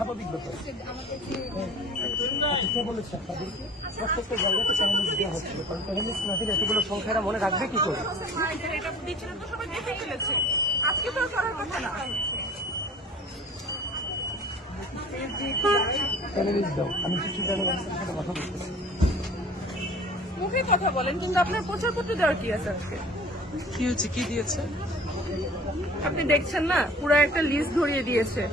স্বাভাবিক ব্যাপার। কে বলেছে আপনাদেরকে? প্রত্যেকটা জায়গাতে প্যানেলিস্ট দেওয়া হচ্ছিল, কারণ প্যানেলিস্ট না দিলে এতগুলো সংখ্যাটা মনে রাখবে কি করে? এটা দিচ্ছিলেন তো সবাই দেখে ফেলেছে, আজকে তো করার কথা না। প্যানেলিস্ট দাও, আমি কিছু প্যানেলিস্টের সাথে কথা বলতেছি। মুখে কথা বলেন, কিন্তু আপনার প্রচারপত্র দেওয়ার কি আছে আজকে? কি হচ্ছে, কি দিয়েছে? আপনি দেখছেন না, পুরো একটা লিস্ট ধরিয়ে দিয়েছে।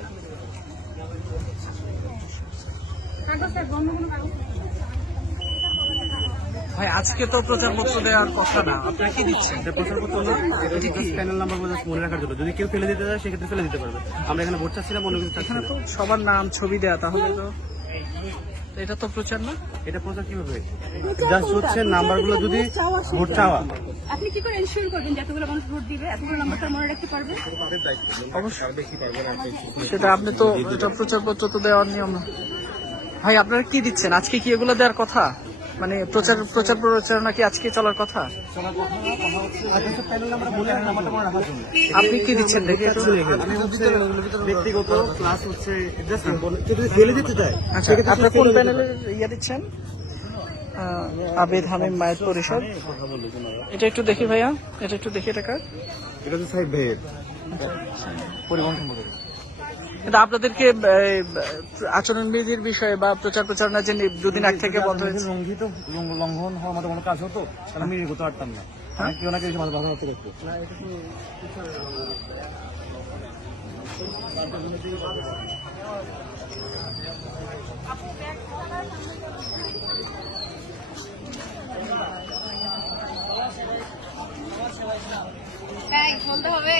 ভাই আজকে তো প্রচারপত্র দেওয়ার কথা না, আপনারা কি দিচ্ছেন? প্রচারপত্র না, এটা কি প্যানেল নাম্বার মনে রাখার জন্য, যদি কেউ ফেলে দিতে চায় সেক্ষেত্রে ফেলে দিতে পারবে। আমরা এখানে ভোট চাচ্ছিলাম, অন্য কিছু চাচ্ছি এখানে না। তো সবার নাম ছবি দেয়া, তাহলে তো এটা তো প্রচার না। এটা প্রচার কিভাবে? জাস্ট হচ্ছে নাম্বারগুলো যদি ভোট চাওয়া। আপনি কি করে এনশিওর করবেন যে এতগুলো মানুষ ভোট দিবে, এতগুলো নাম্বারটা মনে রাখতে পারবে? সেটা আপনি তো, এটা প্রচারপত্র তো দেওয়ার নিয়ম না। ভাই আপনারা কি দিচ্ছেন আজকে? কি এগুলো দেওয়ার কথা? মানে প্রচারণা কি আজকে চলার কথা? প্যানেল নাম্বার বলে নাম্বারটা মনে রাখার জন্য। আপনি কি দিচ্ছেন দেখে একটু? আমি হচ্ছে ব্যক্তিগত ক্লাস হচ্ছে জাস্ট যদি ফেলে দিতে চায়। আচ্ছা, আপনি কোন প্যানেলের ইয়ে দিচ্ছেন? আবেদ হামিম মায়ের পরিষদ। এটা একটু দেখি ভাইয়া, এটা একটু দেখি। এটা কার? এটা হচ্ছে সাহেব ভাইয়ের পরিবহন সম্পর্কে। কিন্তু আপনাদেরকে আচরণবিধির বিষয়ে বা প্রচারণা যে দুদিন আগ থেকে বন্ধ হয়েছে, লঙ্ঘন হওয়ার মতো কোনো কাজ হতো তাহলে আমি করতে পারতাম না। কেউ না কেউ এসে ভালো হতে দেখতো। বলতে হবে।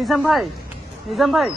নিজাম ভাই,